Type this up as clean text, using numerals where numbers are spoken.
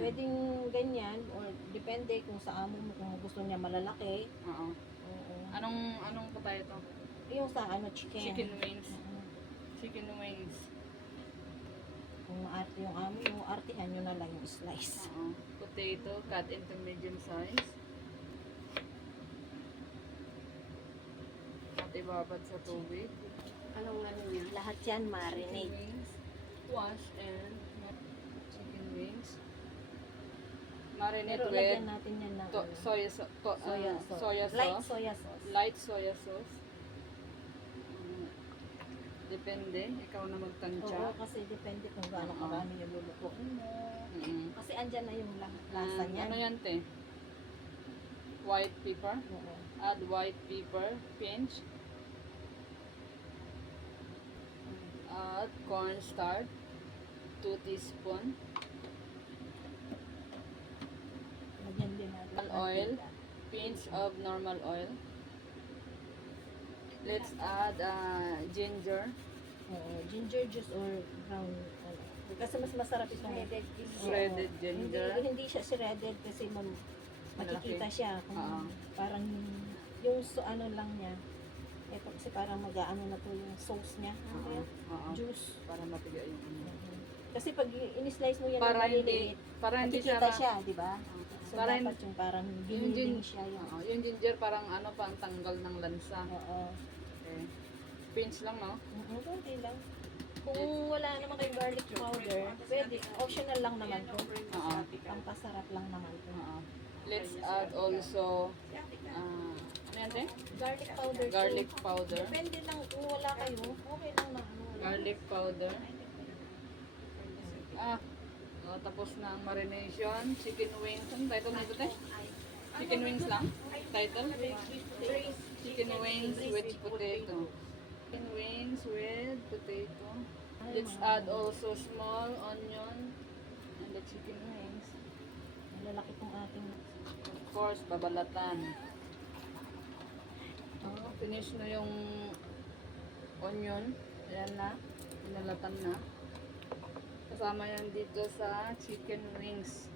Pwedeng ganyan, or depende kung sa amo mo, kung gusto niya malalaki. Oo. Oo. Anong patay ito? Yung sa chicken. Chicken wings. Oo. Chicken wings. Kung maarte yung amo mo, artihan nyo na lang yung slice. Oo. Potato, cut into medium size. At ibabad sa tubig. Anong niya? Lahat yan Chicken marinate. wings. Wash and chicken wings. Marinate Pero with lagyan natin yan ng soya sauce. Light soya sauce. Light soya sauce. Depende, ikaw na magtansya. Oo, kasi depende kung gaano karami yung lulutuin mo. Kasi andyan na yung lasa niya. Ano yan, te? White pepper. Oo. Add white pepper, pinch. Add cornstarch, 2 teaspoon. Lagyan din natin. Normal oil, pinch of normal oil. Let's add ginger. Oo, ginger juice or brown. Kasi mas masarap itong shredded ginger. Shredded ginger. Hindi siya shredded kasi makikita siya. Kung parang yung ano lang niya. Ito kasi parang mag-aano na to yung sauce niya. Ano ba yan? Juice. Para mapiga yung Kasi pag in-slice mo yan para ng maliliit, hindi makikita siya, di ba? So para dapat yung parang yung biniling siya yung. yung ginger parang pang tanggal ng lansa. Oo. Okay. Pinch lang, no? Okay lang. Kung wala naman kayong garlic powder, pwede. Optional lang naman to. Pampasarap lang naman to. Let's add also ano yan, te? Garlic powder. Garlic powder. Depende lang kung wala kayo. Okay lang na ano. Garlic powder. Tapos na ang marination. Chicken wings. Ano title nito, te? Chicken wings lang? Title? Chicken wings with potato. Chicken wings with potato. Let's add also small onion and the chicken wings. Malalaki tong ating. Of course, babalatan. Finish na yung onion. Ayan na. Pinalatan na. Kasama yan dito sa chicken wings.